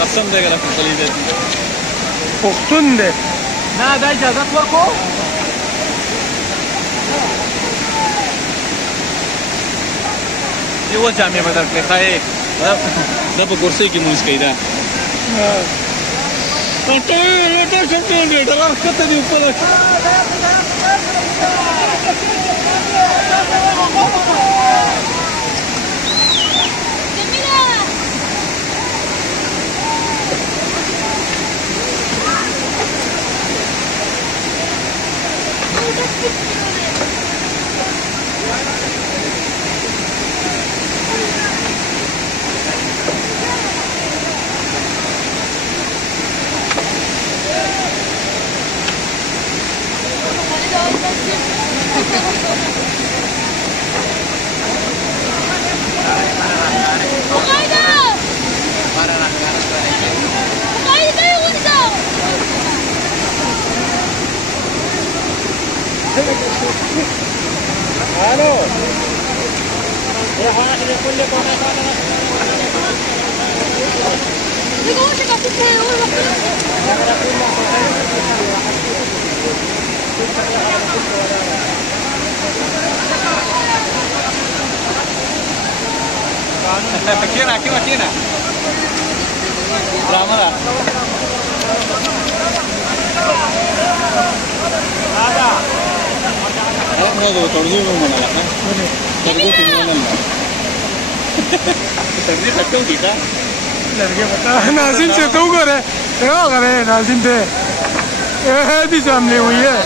قسم دی ګره خپلې دې پښتون دی نه دا اجازه ورکو یو جامې بدل کړې ښایي دا په کورسۍ کې مونځ کوي دا ډالر ښکته دي اوپر الو Kena. Drama lah. Ada terjun mana lah kan? Terjun di mana lah? Terjun satu kita. लड़के बता नाज़िम से तो करे क्या करे नाज़िम से भी सामने हुई है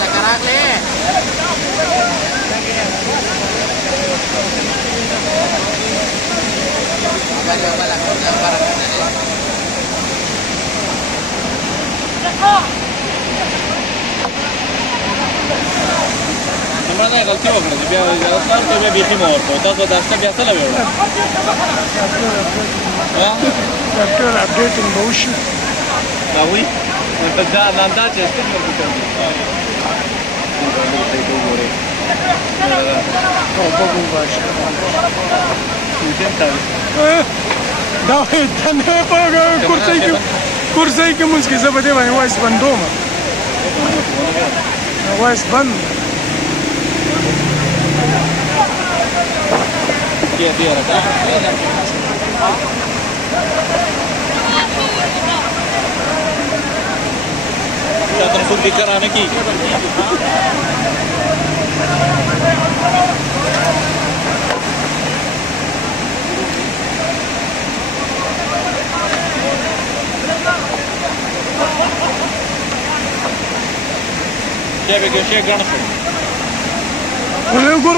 हमारा एक गलती हो गई है ज़्यादातर तो मैं बीच में और होता तो दास्ता कैसा लगेगा After updating motion. Now we nanda just कुर्सी की मुझकी ज़बरदस्ती वाली वॉइस बंद हो मा वॉइस बंद ये दिया रखा Datang pun dikira anak ki. Dia begitu sih ganas. Gur.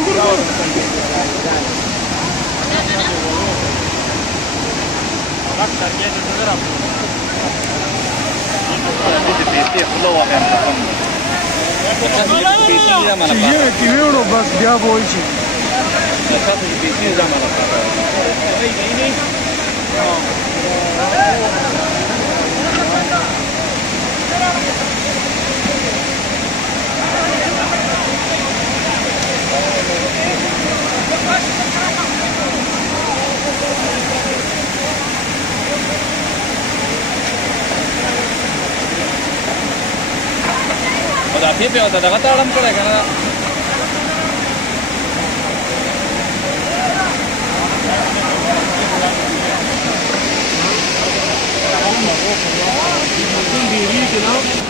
Quiero bas ya voy sí. Tapi apa ada kata alam kau karena diri tu